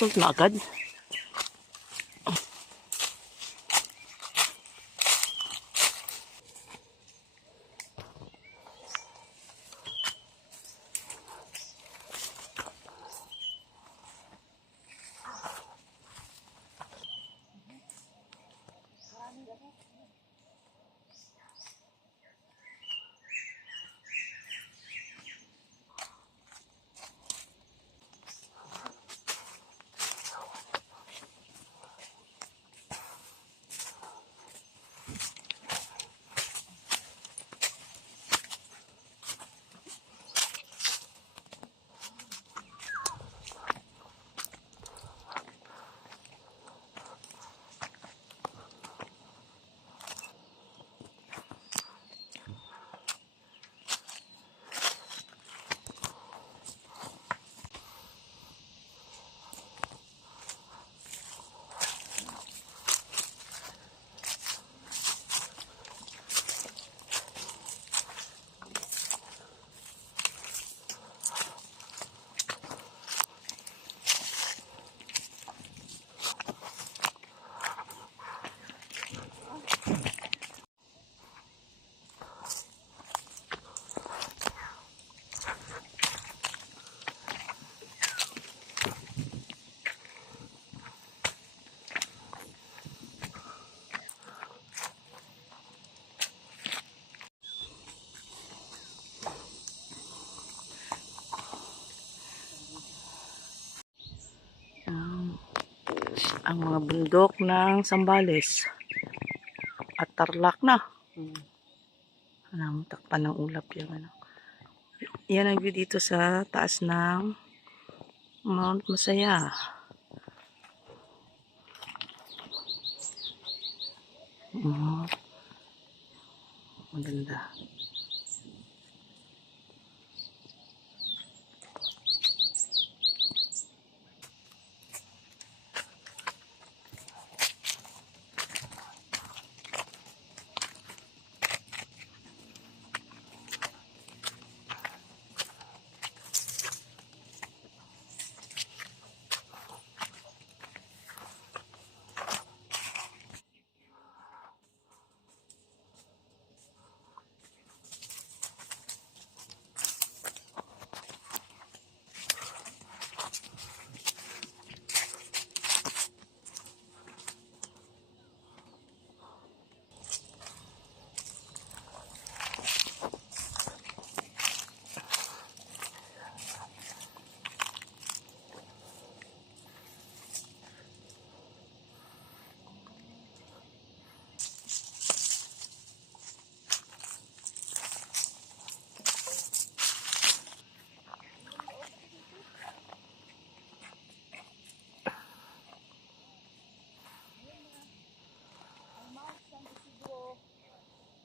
result na agad. Ang mga bundok ng Zambales at Tarlac na. Takpan ng ulap yung ano. Yan ang view dito sa taas ng Mount Masaya. Maganda.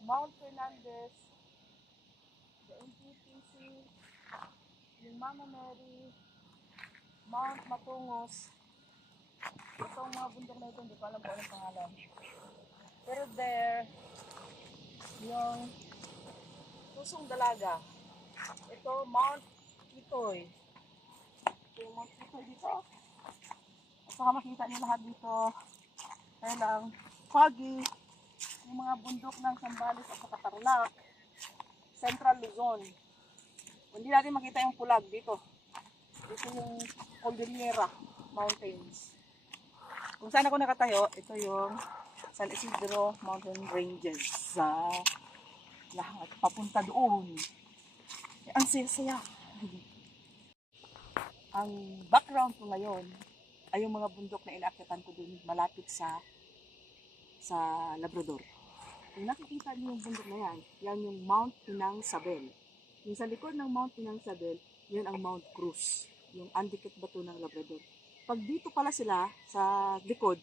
Mount Fernandez, the NTPC, yung Mama Mary, Mount Matungos. Itong mga bundok na ito, hindi ko alam kung anong pangalan. Pero there, yung Pusong Dalaga. Ito, Mount Kitoy. Yung Mount Kitoy dito. At saka makita niyo lahat dito. Kaya lang, foggy. Yung mga bundok ng Zambales at saka Tarlac, Central Luzon. Hindi natin makita yung pulag dito. Ito yung Cordillera Mountains. Kung saan ako nakatayo, ito yung San Isidro Mountain Ranges. Sa lahat, papunta doon. Ang saya-saya. Ang background ko ngayon ay yung mga bundok na inaakyatan ko dun malapit sa Labrador. Kung nakikita niyo yung bundok na yan yung Mount Pinang Sabel. Yung sa likod ng Mount Pinang Sabel, yun ang Mount Cruz, yung andikit bato ng Labrador. Pag dito pala sila sa likod,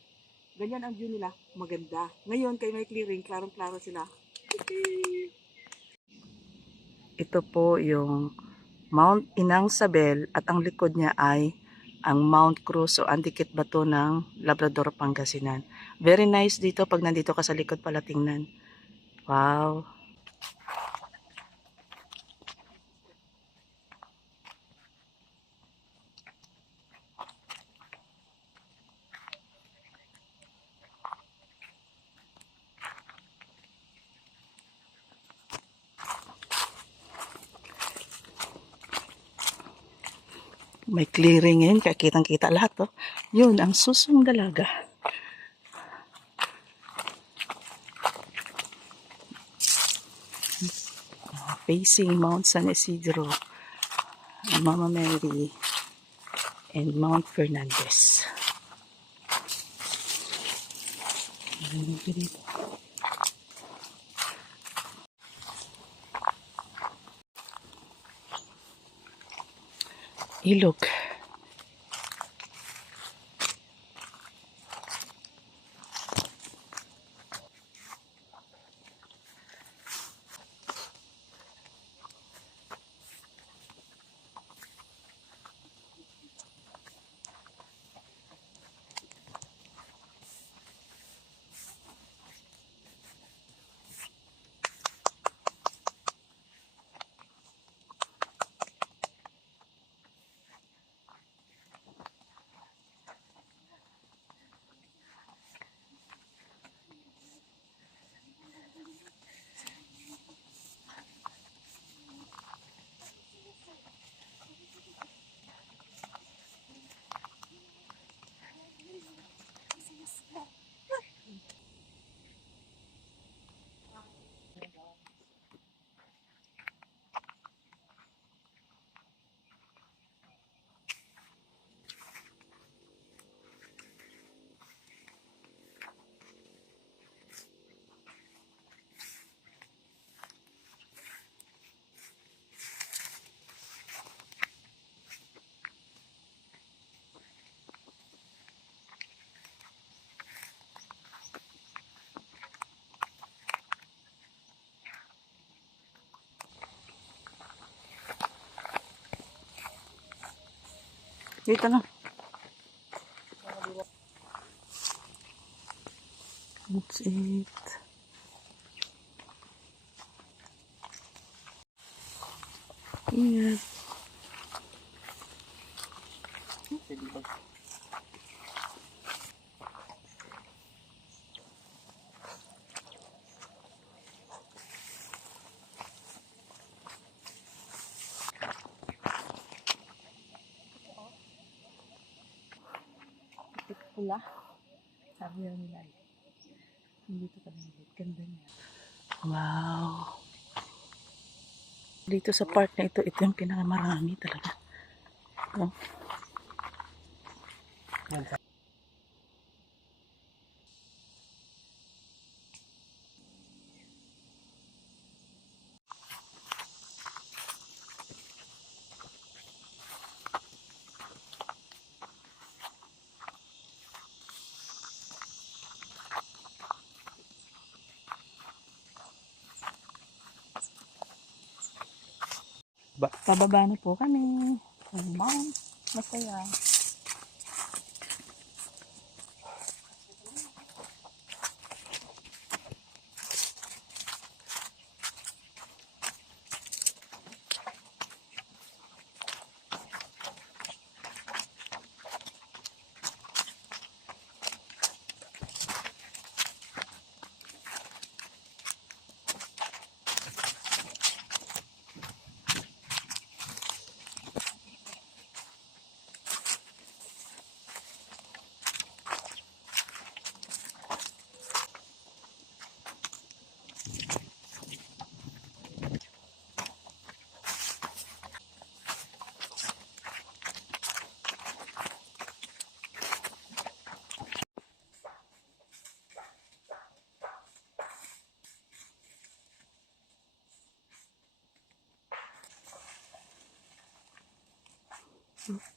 ganyan ang view nila, maganda. Ngayon, kay may clearing, klarong-klaro sila. Ito po yung Mount Inang Sabel at ang likod niya ay ang Mount Cruz o andikit bato ng Labrador, Pangasinan. Very nice dito pag nandito ka sa likod pala tingnan. Wow! May clearing ngayon, kaya kitang-kita lahat, oh. Yun, ang susong dalaga. Facing Mount San Isidro, Mama Mary, and Mount Fernandez. Ilog. Dito na. That's it. Ingat. Pula. Sabi lang nila. Hindi ito kami. Ganda niya. Wow. Dito sa park na ito yung pinakamarami talaga. Ito. Pababa na po kami. Mount. Masaya.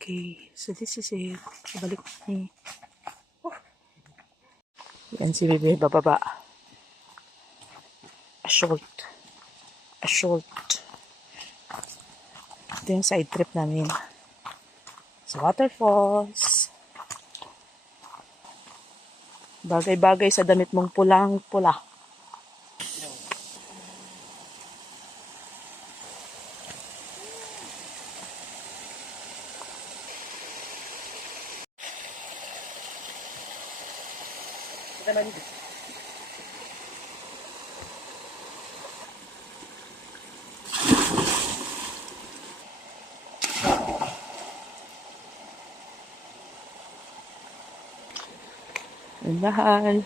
Okay. So this is it. Balik ni. Yan si Bebe bababa. A short. A short. Ito yung side trip namin. Sa waterfalls. Bagay-bagay sa damit mong pulang-pula. Mahal.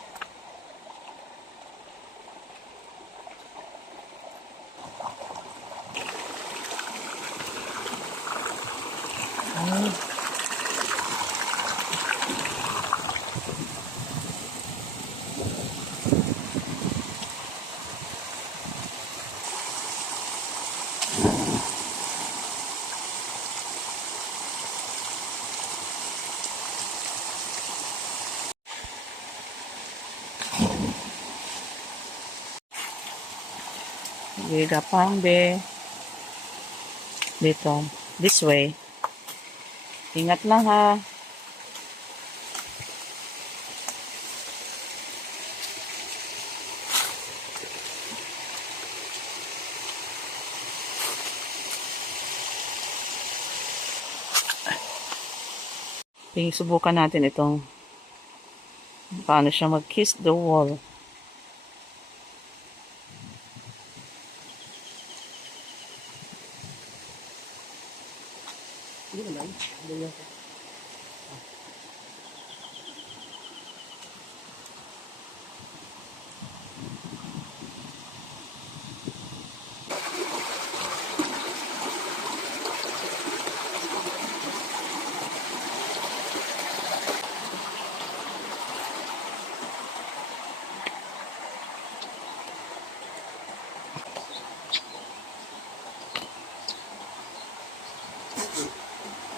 Sige, pang be. Dito. This way. Ingat lang ha. Subukan natin itong paano siya mag-kiss the wall.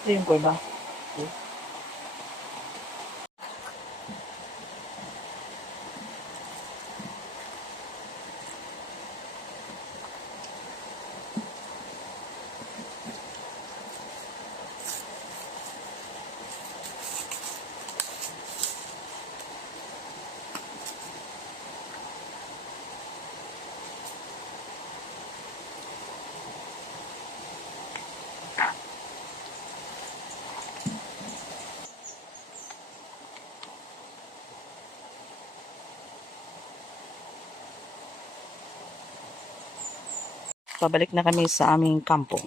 Ito yung kurba. Pabalik na kami sa aming kampo.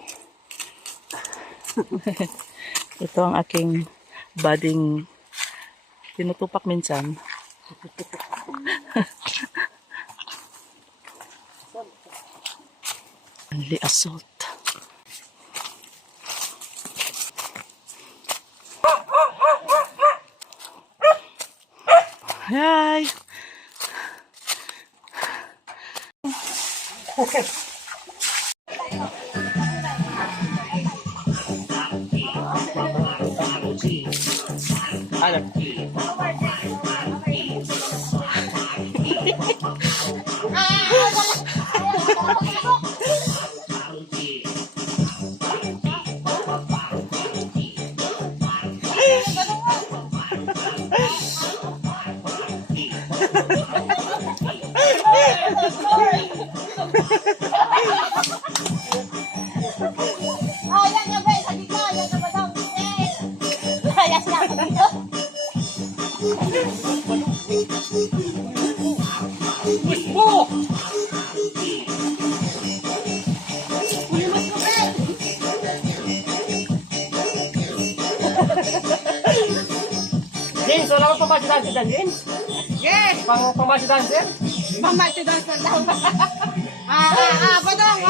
Ito ang aking budding tinutupak minsan. Only assault. Hi! Yan nga ba? Sa dito. Yan nga ba daw? Layas na ako dito. James, wala ka pamasi dancer dan, James? Yes! Pamasi dancer? Mama, ito daw sa daw. Badong,